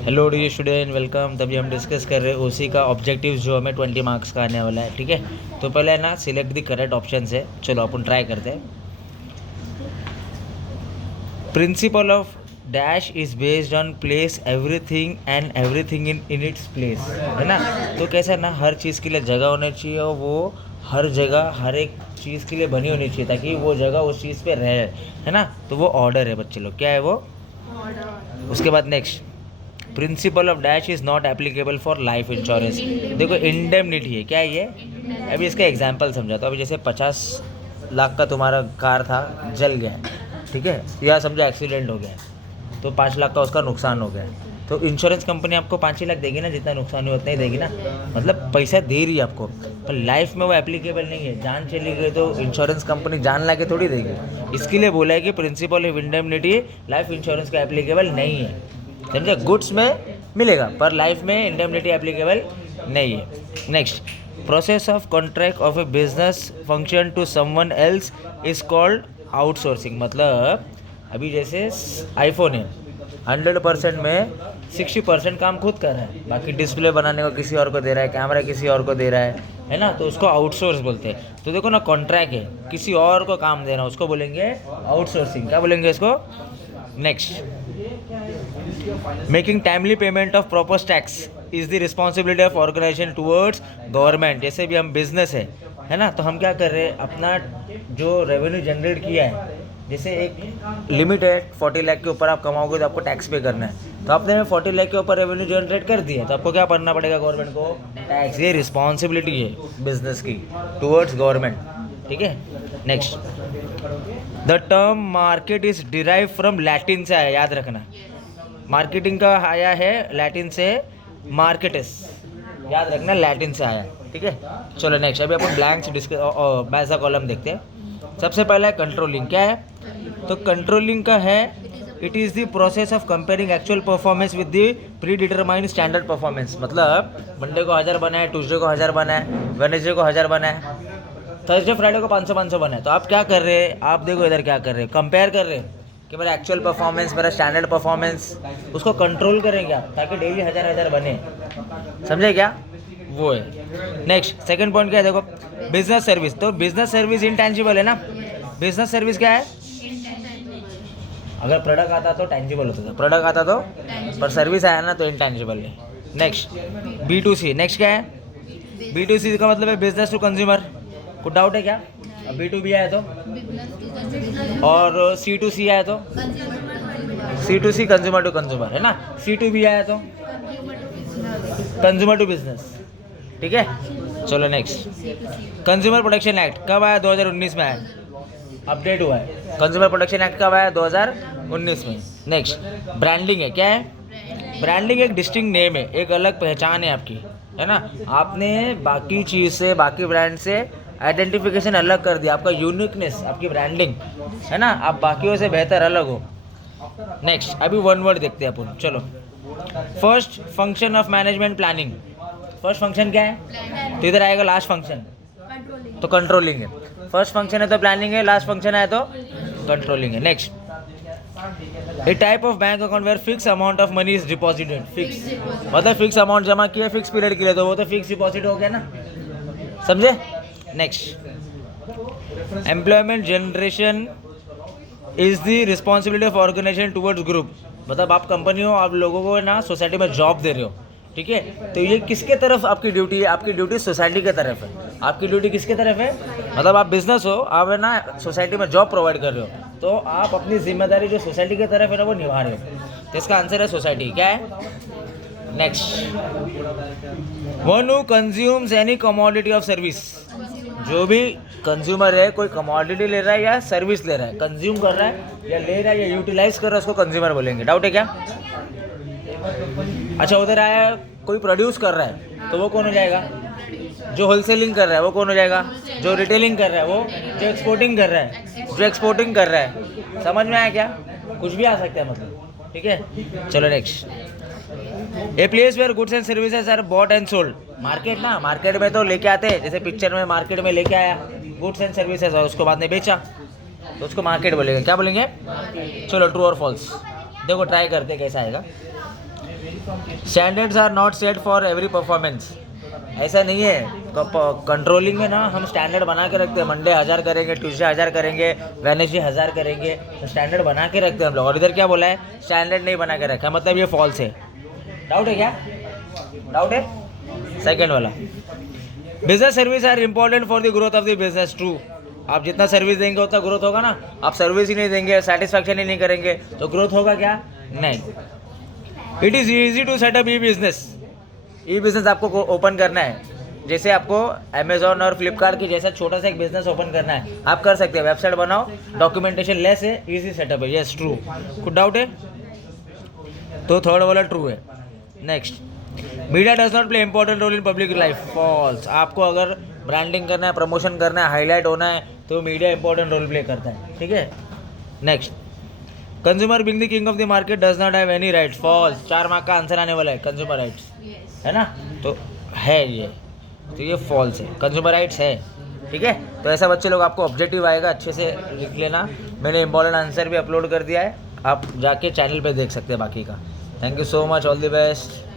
Hello dear student, welcome. तभी हम discuss कर रहे हैं उसी का ऑब्जेक्टिव जो हमें 20 मार्क्स का आने वाला है। ठीक है, तो पहले है ना सिलेक्ट द करेक्ट ऑप्शन है। चलो अपन ट्राई करते हैं। Principle of dash is based on place everything and everything in its place, है ना। तो कैसा है ना, हर चीज़ के लिए जगह होनी चाहिए और वो हर जगह हर एक चीज़ के लिए बनी होनी चाहिए ताकि वो जगह उस चीज़ पे रहे, है ना। तो वो ऑर्डर है बच्चे लोग, क्या है वो ऑर्डर। उसके बाद next, principle of dash is not applicable for life insurance. देखो इंडेमनिटी है, क्या है ये। अभी इसका एग्जांपल समझाता हूँ। अभी जैसे 50 लाख का तुम्हारा कार था, जल गया, ठीक है, या समझो एक्सीडेंट हो गया, तो 5 लाख का उसका नुकसान हो गया। तो इंश्योरेंस कंपनी आपको 5 ही लाख देगी ना, जितना नुकसान हुआ उतना ही देगी ना, मतलब पैसा दे रही है आपको। पर लाइफ में वो एप्लीकेबल नहीं है। जान चली गई तो इंश्योरेंस कंपनी जान ला के थोड़ी देगी। इसके लिए बोला है कि principle of indemnity life insurance का एप्लीकेबल नहीं है, समझे। गुड्स में मिलेगा पर लाइफ में इंडेमनिटी एप्लीकेबल नहीं है। Next, process of contract of a business function to someone else is called outsourcing. मतलब अभी जैसे आईफोन है, 100% में 60% काम खुद कर रहा है, बाकी डिस्प्ले बनाने को किसी और को दे रहा है, कैमरा किसी और को दे रहा है ना। तो उसको आउटसोर्स बोलते हैं। तो देखो ना, कॉन्ट्रैक्ट है, किसी और को काम देना, उसको बोलेंगे आउटसोर्सिंग। क्या बोलेंगे इसको। Next, making timely payment of propers tax is the responsibility of organisation towards government. जैसे भी हम बिजनेस है ना, तो हम क्या कर रहे हैं, अपना जो रेवेन्यू जनरेट किया है, जैसे एक लिमिट है 40 लाख के ऊपर आप कमाओगे तो आपको टैक्स पे करना है। तो आपने 40 लाख के ऊपर रेवेन्यू जनरेट कर दिया तो आपको क्या भरना पड़ेगा गवर्नमेंट को, टैक्स। ये रिस्पॉन्सिबिलिटी है बिजनेस की टूवर्ड्स गवर्नमेंट, ठीक है। Next, the term market is derive from Latin से आया, याद रखना। मार्केटिंग का आया है लैटिन से मार्केटिस, याद रखना, लैटिन से आया, ठीक है। चलो नेक्स्ट, अभी अपन ब्लैंक से डिस्कस बैसा कॉलम देखते हैं। सबसे पहला है कंट्रोलिंग। क्या है, तो कंट्रोलिंग का है, it is the process of comparing actual performance with the pre determined standard performance. मतलब मंडे को 1000 बना है, ट्यूसडे को 1000 बना है, वेडनेसडे को 1000 बना है, थर्सडे फ्राइडे को 500 बना है। तो आप क्या कर रहे हैं, आप देखो इधर क्या कर रहे हैं, कंपेयर कर रहे हैं कि मेरा एक्चुअल परफॉर्मेंस, मेरा स्टैंडर्ड परफॉर्मेंस, उसको कंट्रोल करेंगे आप ताकि डेली 1000 बने, समझे क्या, वो है। नेक्स्ट, सेकंड पॉइंट क्या है, देखो बिजनेस सर्विस। तो बिजनेस सर्विस इंटेंजिबल है ना। बिजनेस सर्विस क्या है, अगर प्रोडक्ट आता तो टेंजिबल होता था, प्रोडक्ट आता तो, पर सर्विस आया ना तो इंटेंजिबल है। Next, B2C। नेक्स्ट क्या है, B2C का मतलब है बिजनेस टू कंज्यूमर। कुछ डाउट है क्या। अब B2B आया तो, और C2C आया तो, C2C कंज्यूमर टू कंज्यूमर, है ना। C2B आया तो कंज्यूमर टू बिजनेस, ठीक है। चलो नेक्स्ट, कंज्यूमर प्रोटेक्शन एक्ट कब आया, 2019 में आया, अपडेट हुआ है। कंज्यूमर प्रोटेक्शन एक्ट कब आया, 2019 में। नेक्स्ट, ब्रांडिंग है। क्या है, ब्रांडिंग एक डिस्टिंक्ट नेम है, एक अलग पहचान है आपकी, है ना। आपने बाकी चीज़ से, बाकी ब्रांड से आइडेंटिफिकेशन अलग कर दिया, आपका यूनिकनेस, आपकी ब्रांडिंग, है ना, आप बाकियों से बेहतर अलग हो। नेक्स्ट, अभी वन वर्ड देखते हैं अपन। चलो, first function of management planning. First function क्या है, तो इधर आएगा लास्ट फंक्शन, तो कंट्रोलिंग है। फर्स्ट फंक्शन है तो प्लानिंग है, लास्ट फंक्शन है तो कंट्रोलिंग है। Next, a type of bank account where fix amount of money is deposited. Fix मतलब फिक्स अमाउंट जमा किया फिक्स पीरियड के लिए, तो वो तो फिक्स डिपॉजिट हो गया ना, समझे। Next, employment generation is the responsibility of organisation towards group. मतलब आप कंपनी हो, आप लोगों को ना सोसाइटी में जॉब दे रहे हो, ठीक है। तो ये किसके तरफ आपकी ड्यूटी है, आपकी ड्यूटी सोसाइटी की तरफ है। आपकी ड्यूटी किसके तरफ है, मतलब आप बिजनेस हो, आप है ना सोसाइटी में जॉब प्रोवाइड कर रहे हो, तो आप अपनी जिम्मेदारी जो सोसाइटी की तरफ है ना वो निभा रहे हो। तो इसका आंसर है सोसाइटी। क्या है। Next, one who consumes any commodity of service. जो भी कंज्यूमर है, कोई कमोडिटी ले रहा है या सर्विस ले रहा है, कंज्यूम कर रहा है या ले रहा है या यूटिलाइज कर रहा है, उसको कंज्यूमर बोलेंगे। डाउट है क्या। अच्छा, उधर आया कोई प्रोड्यूस कर रहा है तो वो कौन हो जाएगा, जो होलसेलिंग कर रहा है वो कौन हो जाएगा, जो रिटेलिंग कर रहा है वो, जो एक्सपोर्टिंग कर रहा है, जो एक्सपोर्टिंग कर रहा है। समझ में आया क्या, कुछ भी आ सकता है मतलब, ठीक है। चलो next, a place where goods and services are bought and sold. Market ना, मार्केट में तो लेके आते हैं, जैसे पिक्चर में मार्केट में लेके आया गुड्स एंड सर्विसेज और उसको बाद में बेचा, तो उसको मार्केट बोलेंगे। क्या बोलेंगे, चलो ट्रू और फॉल्स देखो, ट्राई करते कैसा आएगा। Standards are not set for every performance. ऐसा नहीं है, कंट्रोलिंग में ना हम स्टैंडर्ड बना के रखते हैं। मंडे 1000 करेंगे, ट्यूसडे 1000 करेंगे, वेडनेसडे 1000 करेंगे, तो स्टैंडर्ड बना के रखते हैं हम लोग। और इधर क्या बोला है, स्टैंडर्ड नहीं बना के रखा है, मतलब ये फॉल्स है। डाउट है क्या? डाउट है? सेकंड वाला, business service are important for the growth of the business. True. आप जितना सर्विस देंगे उतना ग्रोथ होगा ना। आप सर्विस ही नहीं देंगे, सेटिस्फैक्शन ही नहीं करेंगे, तो ग्रोथ होगा क्या? नहीं। It is easy to set up e business. E business आपको ओपन करना है, जैसे आपको अमेजोन और फ्लिपकार्ट की जैसा छोटा सा एक बिजनेस ओपन करना है, आप कर सकते हैं। वेबसाइट बनाओ, डॉक्यूमेंटेशन लेस है, इजी सेटअप है। Yes true. कुछ डाउट है? तो थर्ड वाला ट्रू है। Next, media does not play important role in public life. False. आपको अगर ब्रांडिंग करना है, प्रमोशन करना है, हाईलाइट होना है, तो मीडिया इंपॉर्टेंट रोल प्ले करता है। ठीक है। Next, consumer being the king of the market does not have any rights. False. 4 mark का आंसर आने वाला है, कंज्यूमर राइट्स है ना, तो है ये, तो ये फॉल्स है, कंज्यूमर राइट्स है। ठीक है। तो ऐसा बच्चे लोग आपको ऑब्जेक्टिव आएगा, अच्छे से लिख लेना। मैंने इंपॉर्टेंट आंसर भी अपलोड कर दिया है, आप जाके चैनल पे देख सकते हैं बाकी का। Thank you so much, all the best.